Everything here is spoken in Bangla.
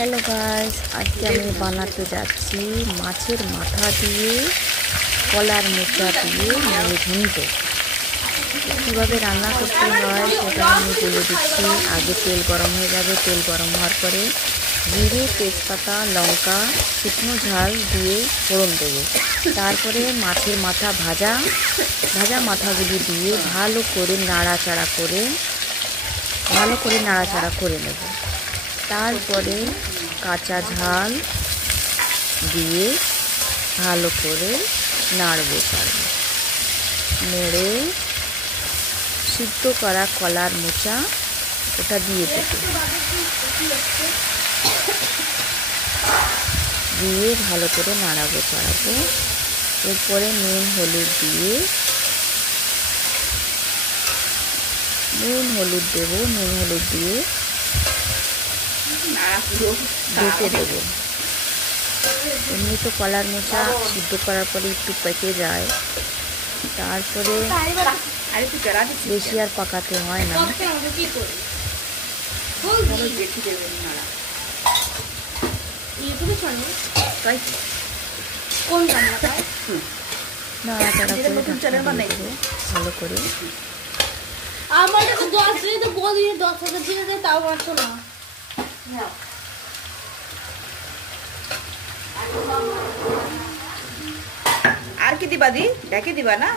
হ্যালো গাইস, আজকে আমি বানাতে যাচ্ছি মাছের মাথা দিয়ে কলার মোচা দিয়ে মেরুঘণ্ট। কীভাবে রান্না করতে হয় সেটা আমি বলে দিচ্ছি। আগে তেল গরম হয়ে যাবে, তেল গরম হওয়ার পরে জিরে, তেজপাতা, লঙ্কা, শুকনো ঝাল দিয়ে ফোড়ন দেবো। তারপরে মাছের মাথা ভাজা মাথাগুলি দিয়ে ভালো করে নাড়াচাড়া করে নেব। তারপরে কাঁচা ঝাল দিয়ে ভালো করে নেড়ে সিদ্ধ করা কলার মোচা ওটা দিয়ে দেবো। দিয়ে ভালো করে নাড়াবো। এরপরে নুন হলুদ দেবো। নুন হলুদ দিয়ে ঢেকে দেবো। এমনি তো কলার মোচা সিদ্ধ করার পরে একটু পেকে যায়, তারপরে বেশি আর পাকাতে হয় না। নাড়াচাড়া করে ভালো করে। আমার 10 মিনিট বলি 10,000 দিয়ে দে, তাও মারছো না। আর কি দিবা দি? ডেকে দিবা না?